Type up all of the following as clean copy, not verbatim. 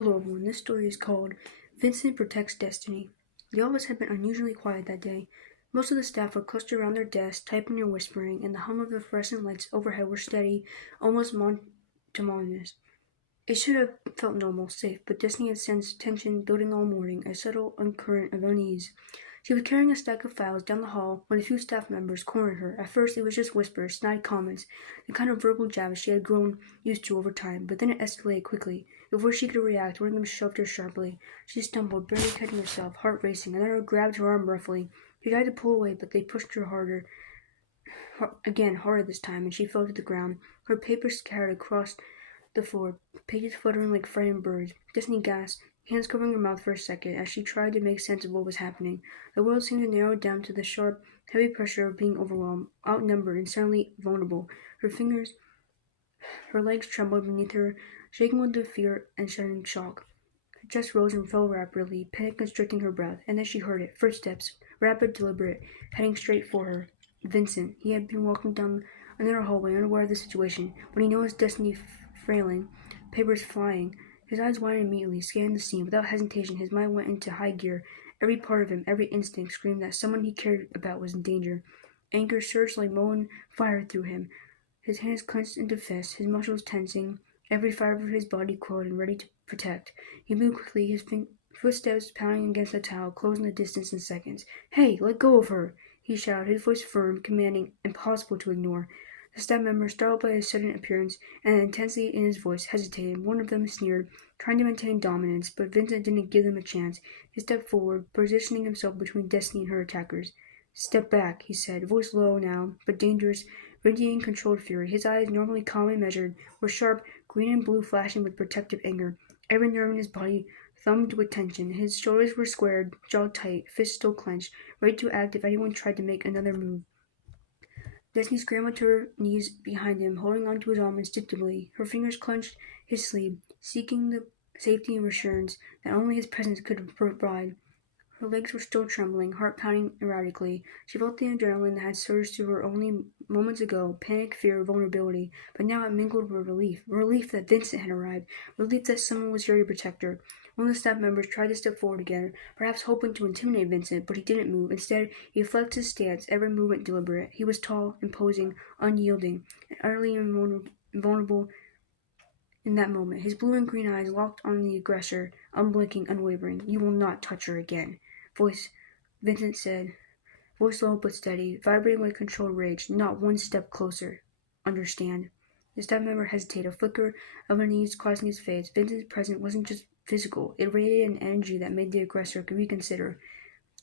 Hello everyone, this story is called Vincent Protects Destinee. The office had been unusually quiet that day. Most of the staff were clustered around their desks, typing or whispering, and the hum of the fluorescent lights overhead were steady, almost monotonous. It should have felt normal, safe, but Destinee had sensed tension building all morning, a subtle undercurrent of unease. She was carrying a stack of files down the hall when a few staff members cornered her. At first it was just whispers, snide comments, the kind of verbal jabs she had grown used to over time, but then it escalated quickly. Before she could react, one of them shoved her sharply. She stumbled, barely catching herself, heart racing. Another grabbed her arm roughly. She tried to pull away, but they pushed her harder this time, and she fell to the ground. Her papers scattered across the floor, pages fluttering like frightened birds. Destinee gasped, hands covering her mouth for a second, as she tried to make sense of what was happening. The world seemed to narrow down to the sharp, heavy pressure of being overwhelmed, outnumbered, and suddenly vulnerable. Her legs trembled beneath her, shaking with the fear and sudden shock. Her chest rose and fell rapidly, panic constricting her breath, and then she heard it. Footsteps, rapid, deliberate, heading straight for her. Vincent. He had been walking down another hallway, unaware of the situation, when he noticed Destinee frailing, papers flying. His eyes widened immediately, scanning the scene. Without hesitation, his mind went into high gear. Every part of him, every instinct, screamed that someone he cared about was in danger. Anger surged like molten fire through him. His hands clenched into fists, his muscles tensing, every fiber of his body coiled and ready to protect. He moved quickly, his footsteps pounding against the tile, closing the distance in seconds. "Hey, let go of her!" he shouted, his voice firm, commanding, impossible to ignore. The staff members, startled by his sudden appearance and the intensity in his voice, hesitated. One of them sneered, trying to maintain dominance, but Vincent didn't give them a chance. He stepped forward, positioning himself between Destinee and her attackers. "Step back," he said, voice low now, but dangerous, radiating controlled fury. His eyes, normally calm and measured, were sharp, green and blue, flashing with protective anger. Every nerve in his body thumped with tension. His shoulders were squared, jaw tight, fists still clenched, ready to act if anyone tried to make another move. Destinee scrambled to her knees behind him, holding onto his arm instinctively. Her fingers clenched his sleeve, seeking the safety and reassurance that only his presence could provide. Her legs were still trembling, heart pounding erratically. She felt the adrenaline that had surged through her only moments ago, panic, fear, vulnerability, but now it mingled with relief. Relief that Vincent had arrived, relief that someone was here to protect her. One of the staff members tried to step forward again, perhaps hoping to intimidate Vincent, but he didn't move. Instead, he flexed his stance, every movement deliberate. He was tall, imposing, unyielding, and utterly invulnerable in that moment. His blue and green eyes locked on the aggressor, unblinking, unwavering. "You will not touch her again," Vincent said, voice low but steady, vibrating with controlled rage. "Not one step closer. Understand?" The staff member hesitated, a flicker of unease crossing his face. Vincent's presence wasn't just physical, it radiated an energy that made the aggressor reconsider.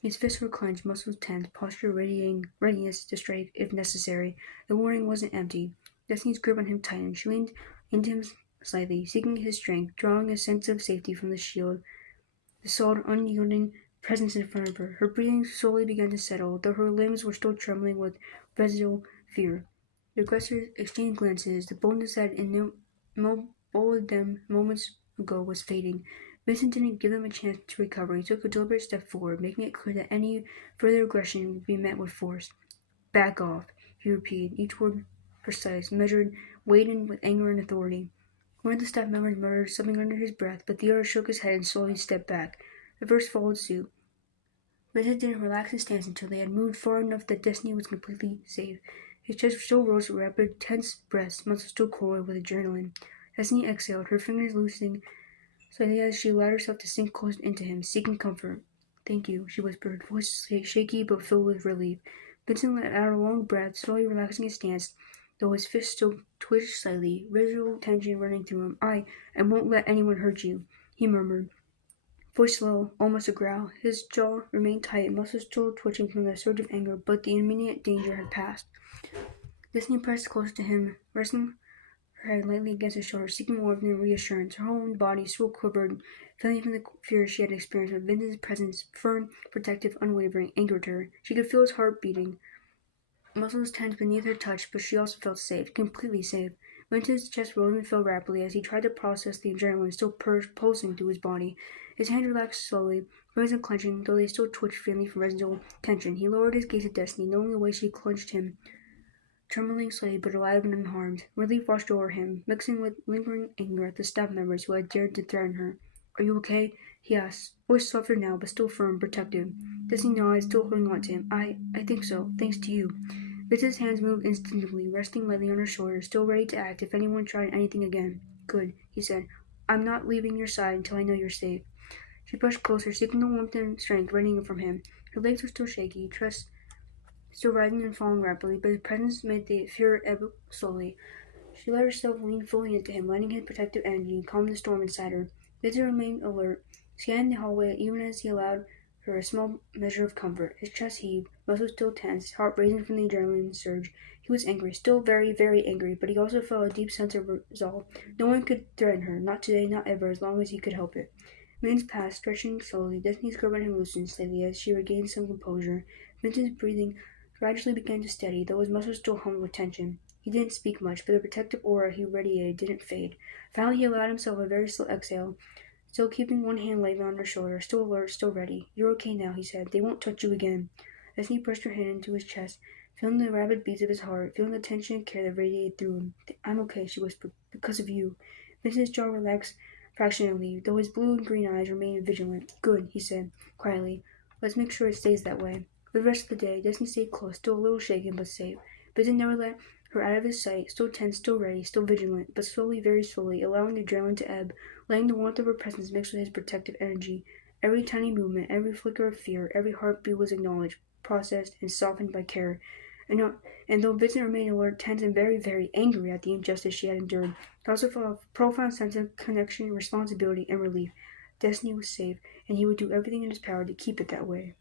His fists were clenched, muscles tense, posture radiating readiness to strike if necessary. The warning wasn't empty. Destiny's grip on him tightened. She leaned into him slightly, seeking his strength, drawing a sense of safety from the shield, the solid, unyielding presence in front of her. Her breathing slowly began to settle, though her limbs were still trembling with residual fear. The aggressors exchanged glances. The boldness that immobilized them moments ago was fading. Vincent didn't give them a chance to recover. He took a deliberate step forward, making it clear that any further aggression would be met with force. "Back off," he repeated, each word precise, measured, weighted with anger and authority. One of the staff members muttered something under his breath, but the other shook his head and slowly stepped back. The first followed suit. Vincent didn't relax his stance until they had moved far enough that Destinee was completely safe. His chest still rose with rapid, tense breaths, muscles still coiled with adrenaline. Destinee exhaled, her fingers loosening slightly as she allowed herself to sink close into him, seeking comfort. "Thank you," she whispered, voice shaky but filled with relief. Vincent let out a long breath, slowly relaxing his stance, though his fists still twitched slightly, residual tension running through him. I won't let anyone hurt you," he murmured, voice low, almost a growl. His jaw remained tight, muscles still twitching from the surge of anger, but the immediate danger had passed. Destinee pressed close to him, resting her head lightly against his shoulder, seeking warmth and reassurance. Her whole body still quivered, feeling from the fear she had experienced, but Vincent's presence, firm, protective, unwavering, angered her. She could feel his heart beating, muscles tense beneath her touch, but she also felt safe, completely safe. Vincent's chest rose and fell rapidly as he tried to process the adrenaline still pulsing through his body. His hands relaxed slowly, fingers unclenching, though they still twitched faintly from residual tension. He lowered his gaze at Destinee, knowing the way she clenched him, trembling slightly but alive and unharmed. Relief washed over him, mixing with lingering anger at the staff members who had dared to threaten her. Are you okay? He asked, voice softer now, but still firm, protective. Destinee nodded, still holding on to him. I think so, thanks to you. Vincent's hands moved instinctively, resting lightly on her shoulders, still ready to act if anyone tried anything again. Good, he said. I'm not leaving your side until I know you're safe. She pushed closer, seeking the warmth and strength radiating from him. Her legs were still shaky, trust still rising and falling rapidly, but his presence made the fear ebb slowly. She let herself lean fully into him, letting his protective energy calm the storm inside her. Vincent remained alert, scanning the hallway even as he allowed her a small measure of comfort. His chest heaved, muscles still tense, heart racing from the adrenaline surge. He was angry, still very, very angry, but he also felt a deep sense of resolve. No one could threaten her, not today, not ever, as long as he could help it. Minutes passed, stretching slowly. Destiny's grip on him loosened slightly as she regained some composure. Vincent's breathing gradually began to steady, though his muscles still hummed with tension. He didn't speak much, but the protective aura he radiated didn't fade. Finally, he allowed himself a very slow exhale, still keeping one hand lightly on her shoulder, still alert, still ready. You're okay now, he said. They won't touch you again. Destiny pressed her hand into his chest, feeling the rapid beats of his heart, feeling the tension and care that radiated through him. I'm okay, she whispered. Because of you. Vincent's jaw relaxed fractionally, though his blue and green eyes remained vigilant. Good, he said, quietly. Let's make sure it stays that way. For the rest of the day, Destiny stayed close, still a little shaken but safe. Vincent never let her out of his sight, still tense, still ready, still vigilant, but slowly, very slowly, allowing the adrenaline to ebb, letting the warmth of her presence mix with his protective energy. Every tiny movement, every flicker of fear, every heartbeat was acknowledged, processed, and softened by care. And though Vincent remained alert, tense, and very, very angry at the injustice she had endured, he also felt a profound sense of connection, responsibility, and relief. Destiny was safe, and he would do everything in his power to keep it that way.